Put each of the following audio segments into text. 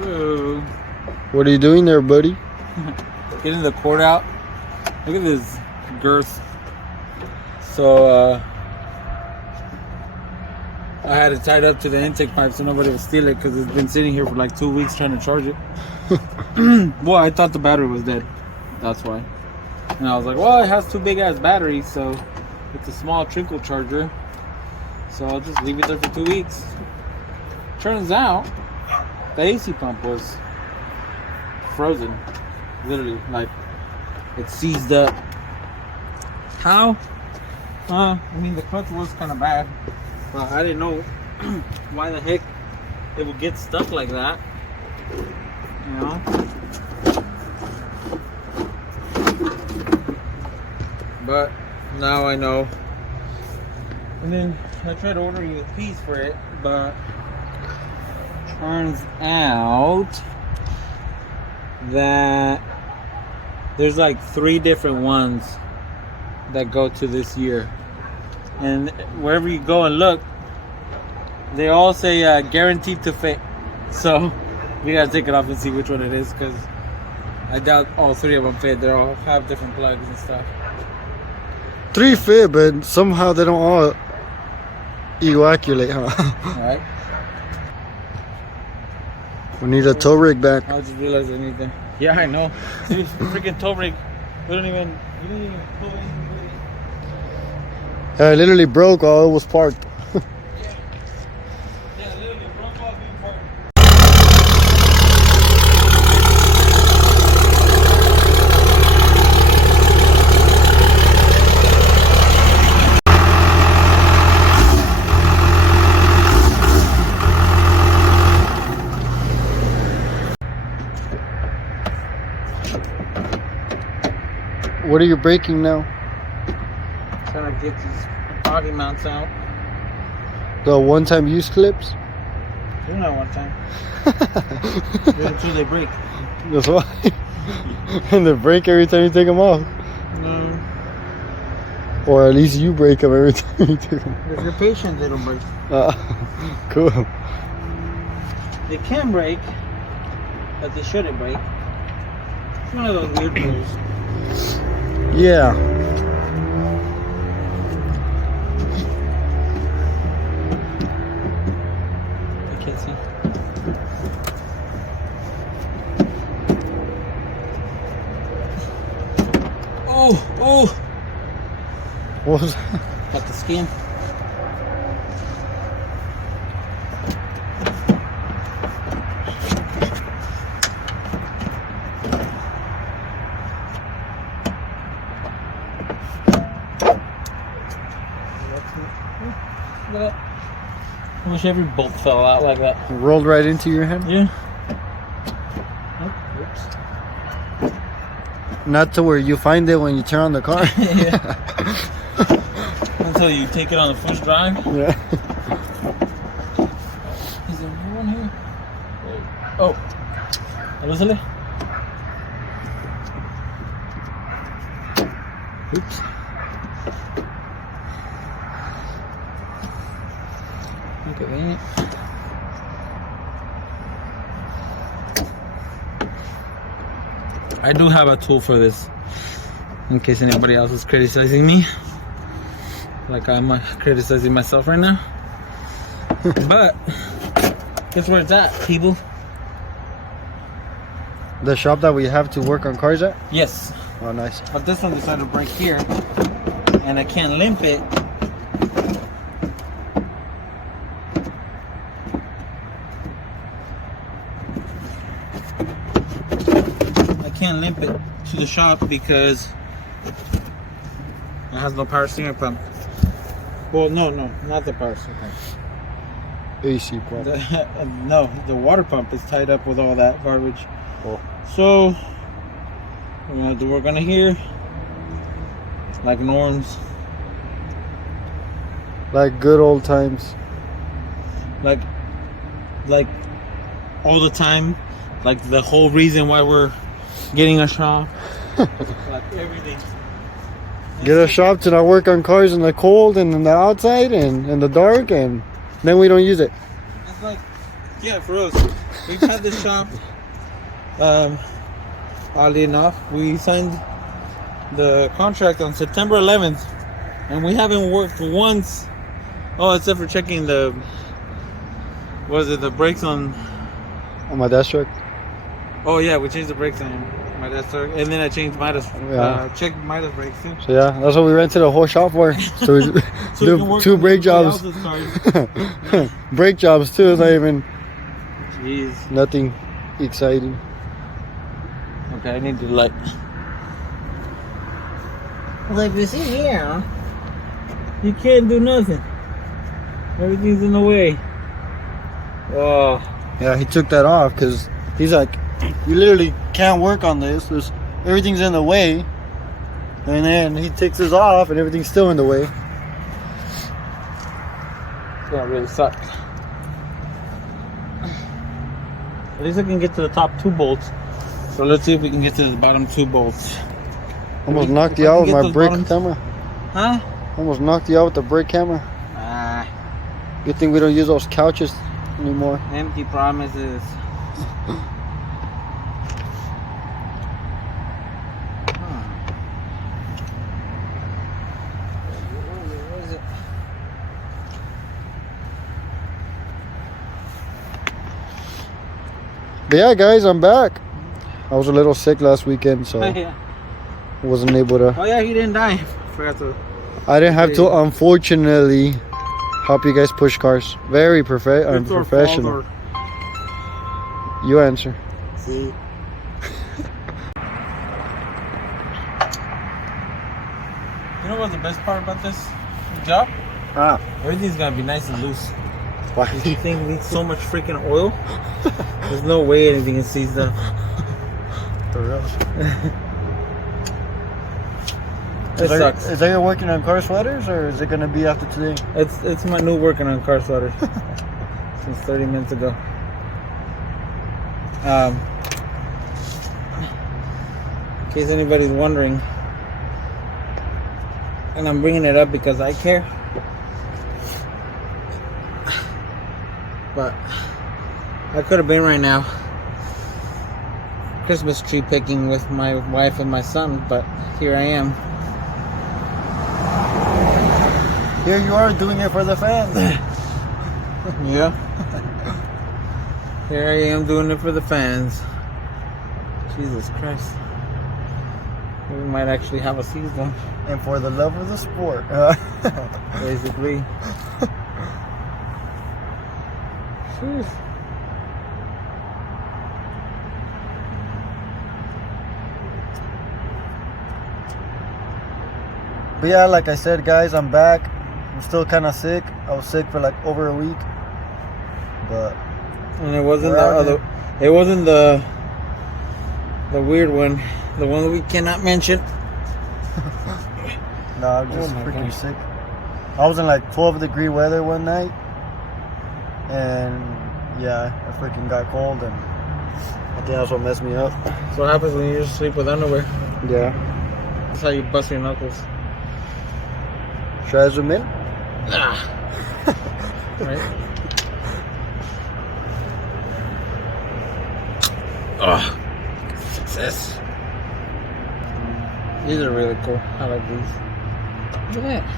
So, What are you doing there, buddy? getting the cord out. Look at this girth. So, I had it tied up to the intake pipe so nobody would steal it because it's been sitting here for like 2 weeks trying to charge it. Well, I thought the battery was dead. That's why. And I was like, well, it has two big ass batteries, so it's a small trickle charger. So I'll just leave it there for 2 weeks. Turns out, the AC pump was frozen. Literally, like, it seized up. How? I mean, the clutch was kind of bad. But I didn't know why the heck it would get stuck like that. You know? But now I know. And then I tried ordering a piece for it, but turns out that there's like 3 different ones that go to this year. And wherever you go and look, they all say guaranteed to fit. So we gotta take it off and see which one it is, because I doubt all 3 of them fit. They all have different plugs and stuff. 3 fit, but somehow they don't all evacuate, huh? Alright. We need a tow rig back. I just realized I need them. Yeah, I know. Dude, freaking tow rig. We didn't even tow anything with it. I literally broke while it was parked. Yeah, literally broke off being parked. What are you breaking now? Trying to get these body mounts out. The one-time use clips? Do not one time. Wait until they break. That's why. And they break every time you take them off. No. Or at least you break them every time you take them. If you're patient, they don't break. Cool. They can break, but they shouldn't break. It's one of those weird rules. Yeah. I can't see. Oh! What was that? Got the skin. Look at that. I wish every bolt fell out like that. It rolled right into your head? Yeah. Oops. Not to where you find it when you turn on the car. Yeah. Until you take it on the first drive. Yeah. Is there one here? Oh. Alózale. Oops. Look at that. I do have a tool for this, in case anybody else is criticizing me, like I'm criticizing myself right now. But guess where it's at, people? The shop that we have to work on cars at? Yes. Oh, nice. But this one decided to break here, and I can't limp it. I can't limp it to the shop because it has no power steering pump. Well, no, not the power steering pump. AC pump. No, the water pump is tied up with all that garbage. Oh. So we're gonna do work on it here, like norms, Like good old times. like all the time, like the whole reason why we're getting a shop, like everything. Get a shop to not work on cars in the cold and in the outside and in the dark, and then we don't use it. It's like Yeah, for us. We've had this shop. Oddly enough, we signed the contract on September 11th, and we haven't worked once. Oh, except for checking the brakes on. On my desk truck. Oh yeah, we changed the brakes on my desk truck, and then I changed Midas. Checked Midas brakes too. So yeah, that's what we rented the whole shop for. So we So we do can work 2 on brake somebody jobs. else's cars. Brake jobs too. It's not even Jeez. nothing exciting. Okay, I need to like you see here, you can't do nothing. Everything's in the way. Oh. Yeah, he took that off because he's like, you literally can't work on this. Everything's in the way. And then he takes this off and everything's still in the way. It's gonna really suck. At least I can get to the top 2 bolts. So let's see if we can get to the bottom 2 bolts. Almost If knocked I you can out with get my those brake bottoms- camera. Huh? Almost knocked you out with the brake camera. Ah, Good thing we don't use those couches anymore. empty promises. Where is it? But yeah, guys, I'm back. I was a little sick last weekend, so Oh yeah. wasn't able to. Oh yeah, he didn't die. Forgot to. I didn't have to, unfortunately, help you guys push cars. Very unprofessional. You answer. See. You know what's the best part about this job? Ah. Everything's gonna be nice and loose. Why? This thing needs so much freaking oil. There's no way anything is seized up. For real. It sucks. Is that you're working on car sweaters, or is it gonna be after today? It's my new working on car sweaters since 30 minutes ago. In case anybody's wondering, and I'm bringing it up because I care, but I could have been right now Christmas tree picking with my wife and my son, but here I am. Here you are doing it for the fans. Yeah. Here I am doing it for the fans. Jesus Christ. We might actually have a season, And for the love of the sport. basically. Jeez. But yeah, like I said, guys, I'm back. I'm still kind of sick. I was sick for like over a week. But And it wasn't We're the out other. It wasn't the weird one. The one that we cannot mention. no, I'm just Oh my freaking gosh. sick. I was in like 12-degree weather one night. And yeah, I freaking got cold. And I think that's what messed me up. That's what happens when you just sleep with underwear. Yeah. That's how you bust your knuckles. Should I zoom in? Right? Oh, success. These are really cool. I like these. Look at that.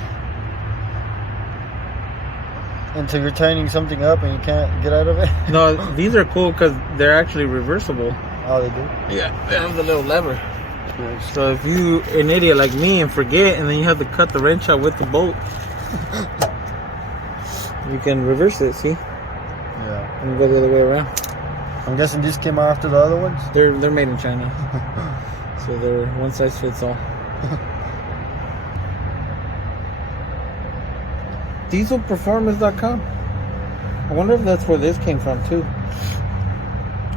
Until you're tightening something up and you can't get out of it. No, these are cool because they're actually reversible. Oh, they do? Yeah, they have the little lever. Nice. So if you an idiot like me and forget, and then you have to cut the wrench out with the bolt, you can reverse it. See, Yeah. and go the other way around. I'm guessing these came out after the other ones? They're made in China, so they're one size fits all. Dieselperformance.com. I wonder if that's where this came from too.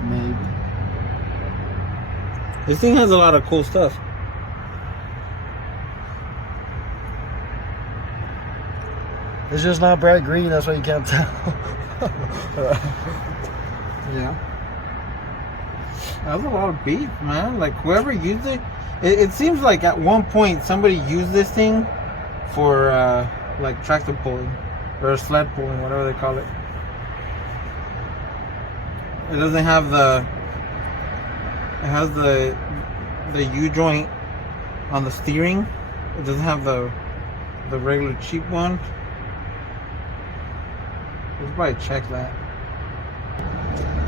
Maybe. This thing has a lot of cool stuff. It's just not bright green, that's why you can't tell. Yeah. That's a lot of beef, man. Like whoever used it, it seems like at one point somebody used this thing for like tractor pulling or sled pulling, whatever they call it. It doesn't have the. It has the U joint on the steering. It doesn't have the regular cheap one. We should probably check that.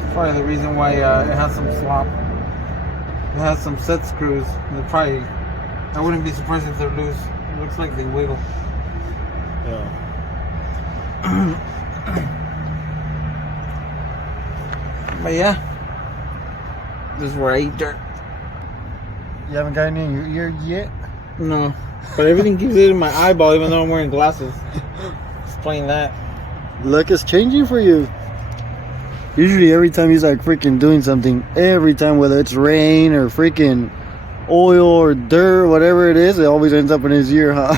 It's probably the reason why it has some slop. It has some set screws. They're probably. I wouldn't be surprised if they're loose. It looks like they wiggle. Yeah. But yeah, this is where I eat dirt. You haven't got any in your ear yet? No, but everything keeps hitting my eyeball, even though I'm wearing glasses. Explain that. Luck is changing for you. Usually every time he's like freaking doing something, every time, whether it's rain or freaking oil or dirt, whatever it is, it always ends up in his ear, huh?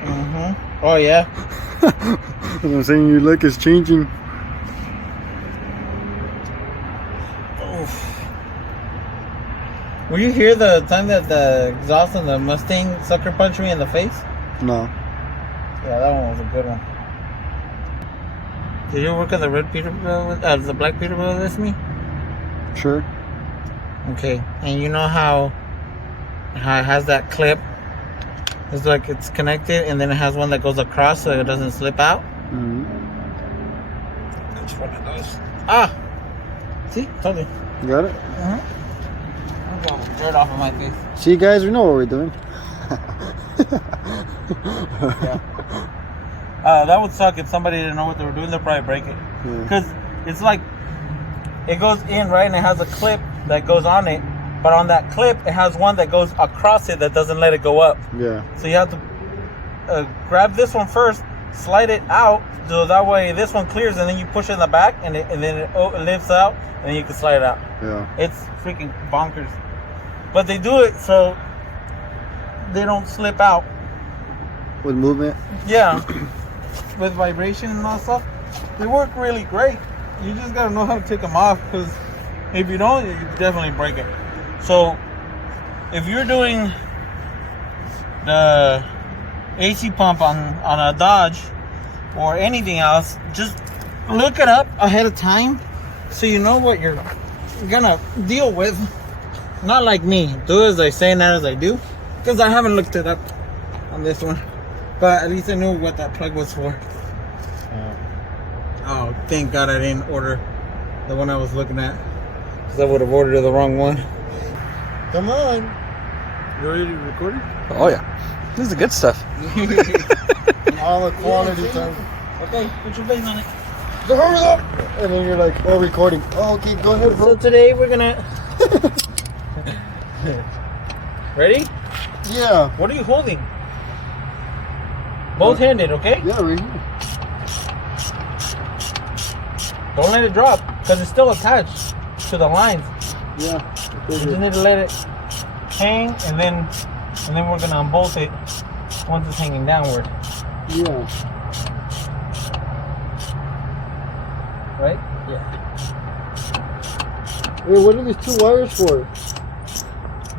Mm-hmm. Oh yeah. I'm saying your luck is changing. Oof. Will you hear the time that the exhaust on the Mustang sucker punched me in the face? No. Yeah, that one was a good one. Did you work on the red Peterbilt, the black Peterbilt with me? Sure. Okay, and you know how it has that clip? It's like it's connected, and then it has one that goes across so it doesn't slip out. Mm-hmm. Which one of those? Ah, see, told you. Got it? I'm going dirt off of my face. See, guys, we know what we're doing. Yeah. That would suck if somebody didn't know what they were doing. They'll probably break it. Because it's like, it goes in, right? And it has a clip that goes on it. But on that clip, it has one that goes across it that doesn't let it go up. Yeah. So you have to grab this one first, slide it out, so that way this one clears, and then you push it in the back, and then it lifts out, and then you can slide it out. Yeah. It's freaking bonkers. But they do it so they don't slip out. With movement? Yeah. With vibration and all that stuff. They work really great. You just gotta know how to take them off, because if you don't, you definitely break it. So if you're doing the AC pump on a Dodge or anything else, just look it up ahead of time so you know what you're gonna deal with. Not like me, do as I say, not as I do, because I haven't looked it up on this one, but at least I knew what that plug was for. Oh, thank God I didn't order the one I was looking at, because I would have ordered the wrong one. Come on. You already recorded? Oh yeah, this is the good stuff. All the quality time. Okay, put your face on it. So hurry up! And then you're like, oh, recording. Oh, okay, go ahead, bro. So today we're gonna... Ready? Yeah. What are you holding? Both handed, okay? Yeah, right here. Don't let it drop, because it's still attached to the lines. Yeah. You just need to let it hang, and then we're gonna unbolt it once it's hanging downward. Yeah. Right? Yeah. Hey, what are these two wires for?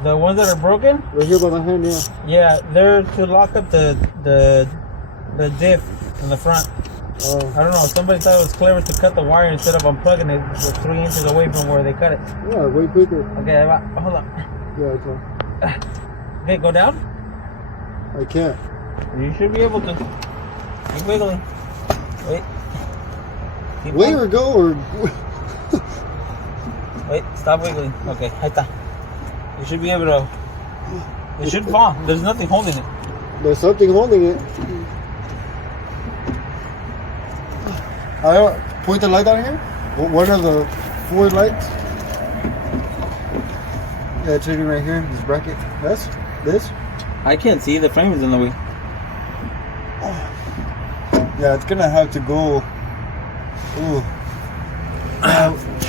The ones that are broken? Right here by my hand, yeah. Yeah, they're to lock up the diff in the front. Oh. I don't know. Somebody thought it was clever to cut the wire instead of unplugging it 3 inches away from where they cut it. Yeah, way quicker. Okay, hold on. Yeah, it's on. Okay, go down. I can't. You should be able to. Keep wiggling. Wait. Keep Wait going. or go or. Wait, stop wiggling. Okay, ahí está. You should be able to. It should fall. There's nothing holding it. There's something holding it. I don't point the light down here. What are the 4 lights? Yeah, it's sitting right here. This bracket. That's this. I can't see. The frame is in the way. Yeah, it's gonna have to go. Ooh.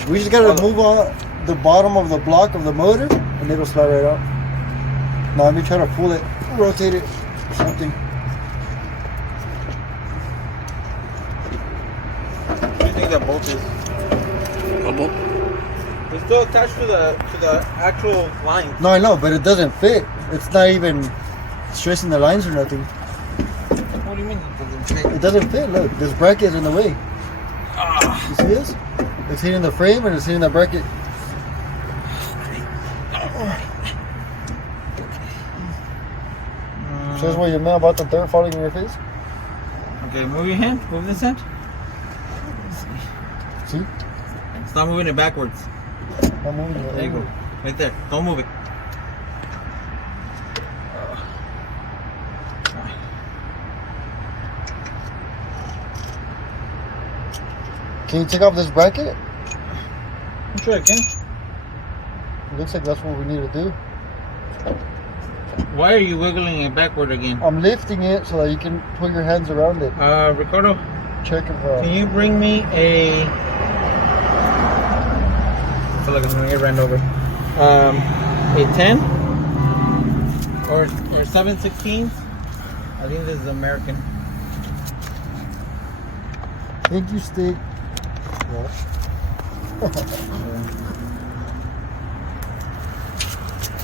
We just gotta move on the bottom of the block of the motor, and it'll slide right out. Now let me try to pull it, rotate it, something. What do you think that bolt is? A bolt? It's still attached to the actual line. No, I know, but it doesn't fit. It's not even stressing the lines or nothing. What do you mean it doesn't fit? It doesn't fit. Look, this bracket is in the way. You see this? It's hitting the frame or it's hitting the bracket? Says what you meant about the dirt falling in your face? Okay, move your hand. Move this hand. See? Stop moving it backwards. I'm moving it. There you go. Right there. Don't move it. Can you take off this bracket? I'm sure I can. It looks like that's what we need to do. Why are you wiggling it backward again? I'm lifting it so that you can put your hands around it. Ricardo, Check if can you bring me a... I feel like I'm gonna get ran over. A 10 or 7/16. I think this is American. Thank you, stick. Yeah.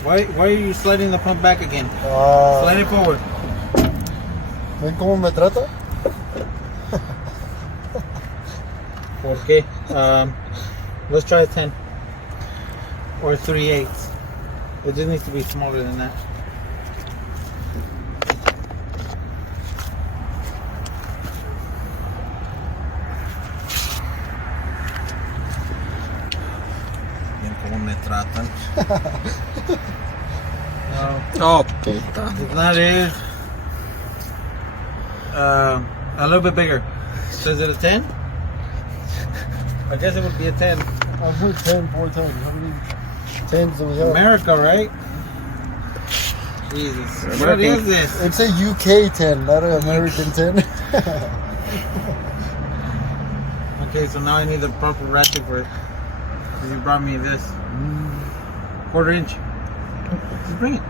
Why are you sliding the pump back again? Slide it forward. ¿Ven cómo me trata? ¿Por qué? Let's try a 10 or 3/8. It just needs to be smaller than that. ¿Cómo me tratan? Oh, puta. It's not it. A little bit bigger. So is it a 10? I guess it would be a 10. I put 10 4 times. How many 10s do we have? America, right? Jesus. What is this? It's a UK 10, not an American 10. Okay, so now I need the proper ratchet for it. Because you brought me this. 1/4 inch. Just bring it.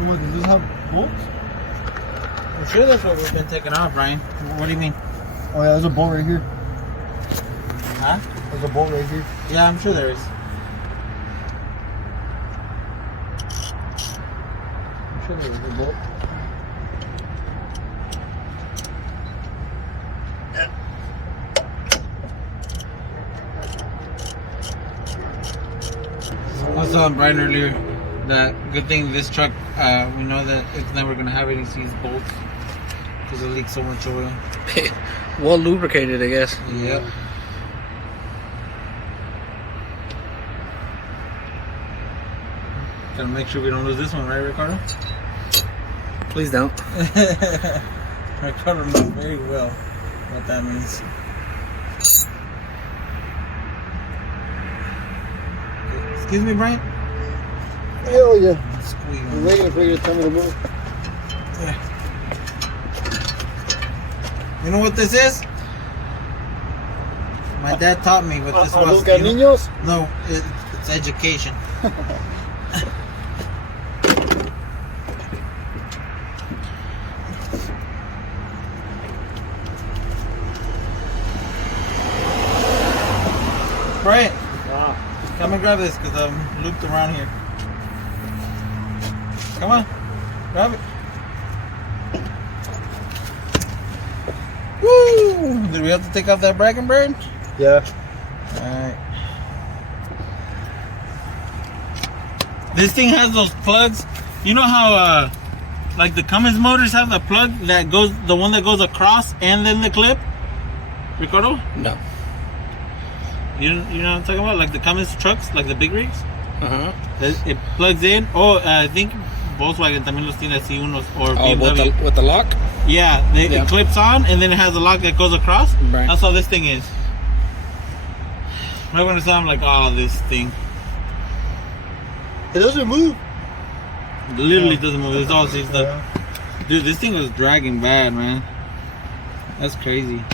What, does this have bolts? I'm sure that's what we've been taking off, Brian. What do you mean? Oh yeah, there's a bolt right here. Huh? There's a bolt right here. Yeah, I'm sure there is. I'm sure there's a bolt. I was telling Brian earlier that good thing this truck, we know that it's never going to have any seized bolts because it leaks so much oil. Well lubricated, I guess. Yep. Gotta make sure we don't lose this one, right, Ricardo? Please don't. Ricardo knows very well what that means. Excuse me, Brian? Hell yeah. Squeeze I'm on. waiting for you to tell me to move. Yeah. You know what this is? My dad taught me what this was. Educa You know- niños? No, it's education. Brian, come and grab this because I'm looped around here. Come on, grab it. Woo! Did we have to take off that bracket, Brian? Yeah. Alright. This thing has those plugs. You know how like the Cummins motors have the plug that goes, the one that goes across and then the clip? Ricardo? No. You know what I'm talking about? Like the Cummins trucks, like the big rigs? Uh-huh. It plugs in. Oh, I think Volkswagen también los tiene así unos, or Oh, BMW. with the lock? Yeah, Yeah. it clips on and then it has a lock that goes across. Right. That's how this thing is. Right when it's on, I'm like, oh, this thing. It doesn't move. It literally doesn't move. It's all seized up. Yeah. Dude, this thing was dragging bad, man. That's crazy.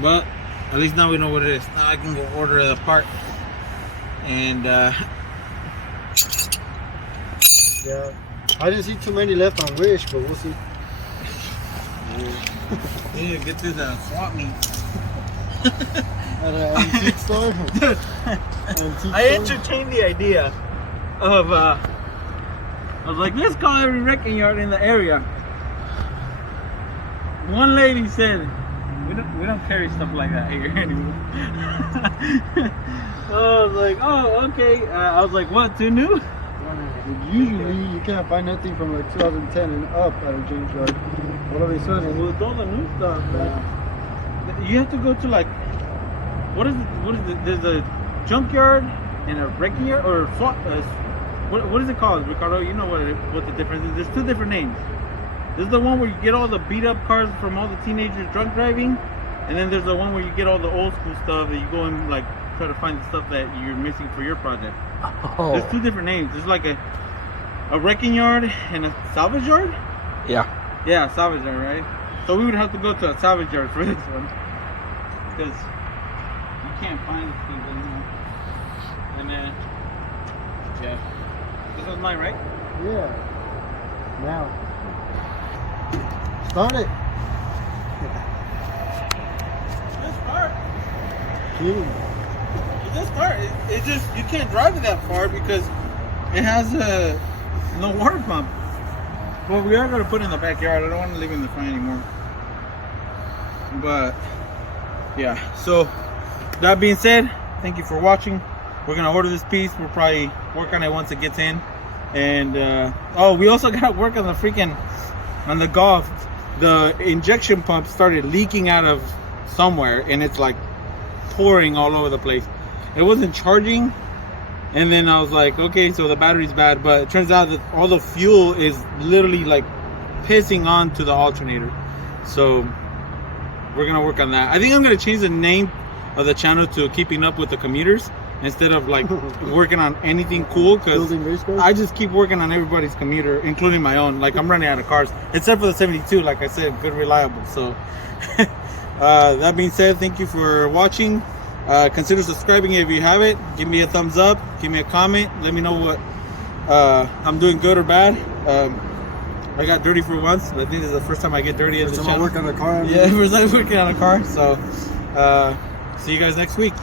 But at least now we know what it is. Now I can go order the part. And Yeah. I didn't see too many left on Wish, but we'll see. you need to get through the swap meet. At an antique store. Dude, Antique I store. entertained the idea of I was like, let's call every wrecking yard in the area. One lady said, we don't carry stuff like that here anymore. I was like, oh, okay. I was like, what, too new? Usually you can't find nothing from like 2010 and up at a James yard. What are they selling? With all the new stuff, man. You have to go to like, what is it? There's a junkyard and a wrecking yard, or what is it called, Ricardo? You know what the difference is. There's two different names. This is the one where you get all the beat up cars from all the teenagers drunk driving, and then there's the one where you get all the old school stuff that you go and like try to find the stuff that you're missing for your project. Oh. There's two different names. There's like a wrecking yard and a salvage yard. Yeah. Yeah, salvage yard, right? So we would have to go to a salvage yard for this one because you can't find the things anymore. And then, yeah, this was mine, right? Yeah. Now. Start it. This car, Kidding. it just, you can't drive it that far because it has no water pump. Well, we are going to put it in the backyard. I don't want to leave it in the front anymore. But, yeah. So, that being said, thank you for watching. We're going to order this piece. We'll probably work on it once it gets in. And, oh, we also got to work on on the Golf. The injection pump started leaking out of somewhere. And it's like pouring all over the place. It wasn't charging. And then I was like, okay, so the battery's bad. But it turns out that all the fuel is literally like pissing onto the alternator. So we're going to work on that. I think I'm going to change the name of the channel to Keeping Up with the Commuters instead of like working on anything cool, because Building race cars? I just keep working on everybody's commuter, including my own. Like, I'm running out of cars, except for the 72. Like I said, good, reliable. So that being said, thank you for watching. Consider subscribing if you haven't. Give me a thumbs up, give me a comment, let me know what I'm doing, good or bad. I got dirty for once. I think this is the first time I get dirty at this channel. Work on the car. Yeah, first time working on a car. So see you guys next week.